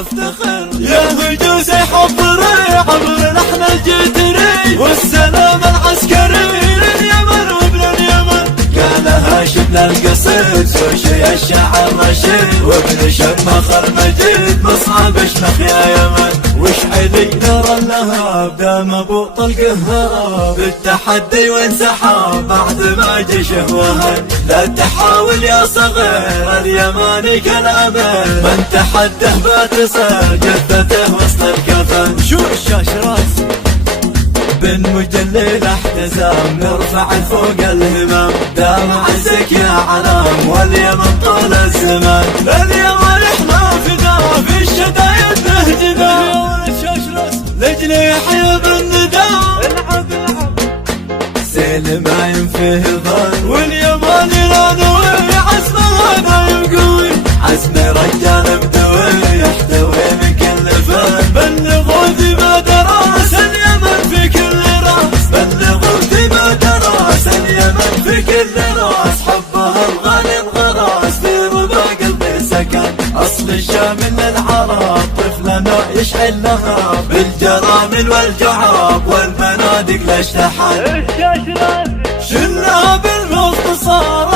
وافتخر. يا هجوس حب عبر لحن الجدري والسلام العسكري لليمن وابن اليمن. قال هاشم للقصيد سوشي الشاعر رشيد وابن شمخ المجيد مصعب اشمخ يا يمن. واشعلي نار اللهاب دام ابو طلق الهراب بالتحدي وانسحاب بعد ما جشه وهن. لا تحاول يا صغير اليماني كالامير من تحده بتصير جثته وسط الكفن. شو الشاش راس بن مجلل احتزام نرفع فوق الهمام دام عزك يا علام واليمن طول الزمان. اليمن احنا فدا في الشدايد نهجنا لجلي يحيى بالنداء. العب سيل ما ينفيه الظن واليمن لا نوي عزمه دايم قوي. عزم رجال بدوي يحتوي من كل فن. بلغوا ذي ما درس اليمن في كل راس. بلغوا ذي ما درس اليمن في كل راس. حبها الغالي انغراس في ربا قلبي سكن. اصل الشام من العرب طفلنا يشعل لها بالجرامل والجعاب والمنادق لاشتحن. شلها بالمختصر